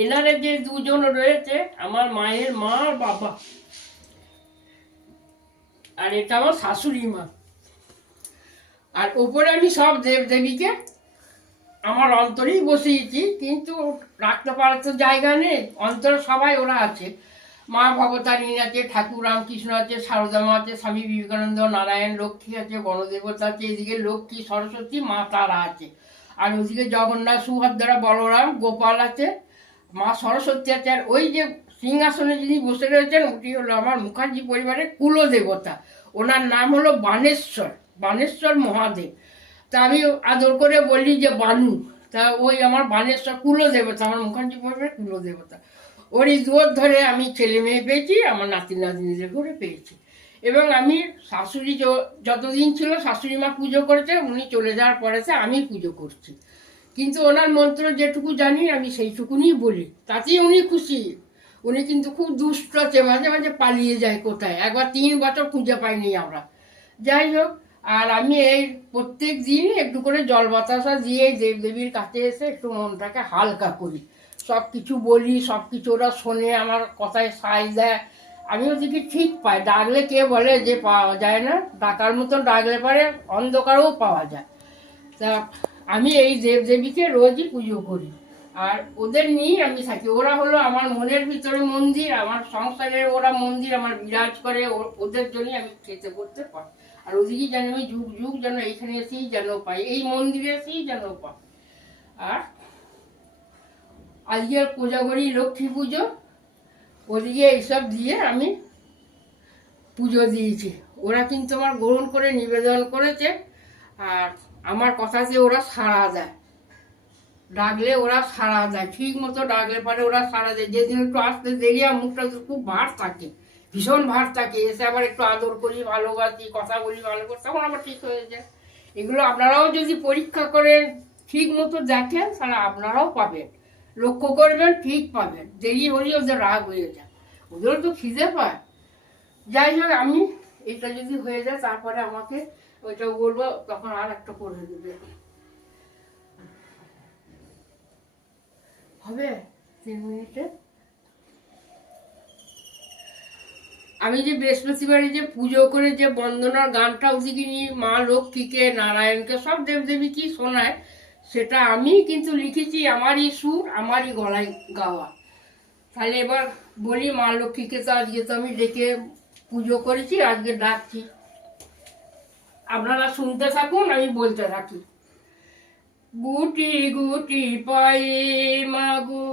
এনারে যে দুজন রয়েছে, আমার মায়ের মা আর বাবা, আর এটা আমার শাশুড়ি মা। আর ওপরে আমি সব দেব দেবীকে আমার অন্তরেই বসিয়েছি, কিন্তু রাখতে পারার তো জায়গা নেই। অন্তরে সবাই ওরা আছে। মা ভবতারিণী আছে, ঠাকুর রামকৃষ্ণ আছে, সারদা মা আছে, স্বামী বিবেকানন্দ, নারায়ণ, লক্ষ্মী আছে, গণদেবতা আছে, এদিকে লক্ষ্মী, সরস্বতী, মা তারা আছে। আর ওদিকে জগন্নাথ, সুভদ্রা, বলরাম, গোপাল আছে, মা সরস্বতী আছে। আর ওই যে সিংহাসনে যিনি বসে রয়েছেন, ওটি হলো আমার মুখার্জি পরিবারের কুলদেবতা। ওনার নাম হলো বানেশ্বর, বানেশ্বর মহাদেব। তা আমি আদর করে বলি যে বানু। তা ওই আমার বানেশ্বর কুলদেবতা, আমার মুখার্জি পরিবারের কুলদেবতা। ওরই দুয়ার ধরে আমি ছেলে মেয়ে পেয়েছি, আমার নাতি নাতনিদের করে পেয়েছি। এবং আমি শাশুড়ি যতদিন ছিল শাশুড়ি মা পুজো করেছে, উনি চলে যাওয়ার পরেতে আমি পুজো করছি। কিন্তু ওনার মন্ত্র যেটুকু জানি আমি সেইটুকুনি বলি, তাতেই উনি খুশি। উনি কিন্তু খুব দুষ্ট আছে, মাঝে মাঝে পালিয়ে যায় কোথায়। একবার 3 বছর খুঁজে পাইনি আমরা। যাই হোক, আর আমি এই প্রত্যেক দিন একটু করে জল বাতাসা দিয়ে দেবদেবীর কাছে এসে একটু মনটাকে হালকা করি। সব কিছু বলি, সব কিছু ওরা শোনে, আমার কথায় সায় দেয়। আমি ওদিকে ঠিক পাই। ডাকলে কে বলে যে পাওয়া যায় না, ডাকার মতন ডাকলে পারে অন্ধকারেও পাওয়া যায়। তা আমি এই দেবদেবীকে রোজই পুজো করি, আর ওদের নিয়েই আমি থাকি। ওরা হলো আমার মনের ভিতরে মন্দির, আমার সংসারের ওরা মন্দির, আমার বিরাজ করে। ওদের জন্যই আমি খেতে করতে পারি। আর ওদিকেই যেন আমি যুগ যুগ যেন এইখানে এসেই যেন পাই, এই মন্দিরে এসেই যেন পাই। আর আজকে কোজাগরী লক্ষ্মী পুজো, ওদিকে এইসব দিয়ে আমি পুজো দিয়েছি। ওরা কিন্তু আমার গ্রহণ করে নিবেদন করেছে, আর আমার কথাতে ওরা সাড়া দেয়। ডাকলে ওরা সাড়া দেয়, ঠিক মতো ডাকলে পরে ওরা সাড়া দেয়। যেদিন একটু আসতে দেরি হয়, মুখটা তো খুব ভার থাকে, ভীষণ ভার থাকে। এসে আবার একটু আদর করি, ভালোবাসি, কথা বলি ভালো করে, তখন আবার ঠিক হয়ে যায়। এগুলো আপনারাও যদি পরীক্ষা করে ঠিক মতো দেখেন, তাহলে আপনারাও পাবেন। লক্ষ্য করবেন, ঠিক পাবেন। দেরি হলে ওদের রাগ হয়ে যায়, ওদেরও তো খিদে পায়। যাই হোক, আমি এটা যদি হয়ে যায় তারপরে আমাকে ওইটা বলবো, তখন আর একটা করে দেবে। হবে 3 মিনিটে। আমি যে বৃহস্পতিবারে যে পুজো করে যে বন্দনার গানটা ওদিকে নিয়ে মা লক্ষ্মীকে, নারায়ণকে, সব দেবদেবীকেই শোনায়, সেটা আমি কিন্তু লিখেছি আমারই সুর, আমারই গলায় গাওয়া। তাহলে এবার বলি, মা লক্ষ্মীকে তো আজকে তো আমি ডেকে পুজো করেছি, আজকে ডাকছি। আপনারা শুনতে থাকুন, আমি বলতে থাকি। গুটি গুটি পায়ে মাগো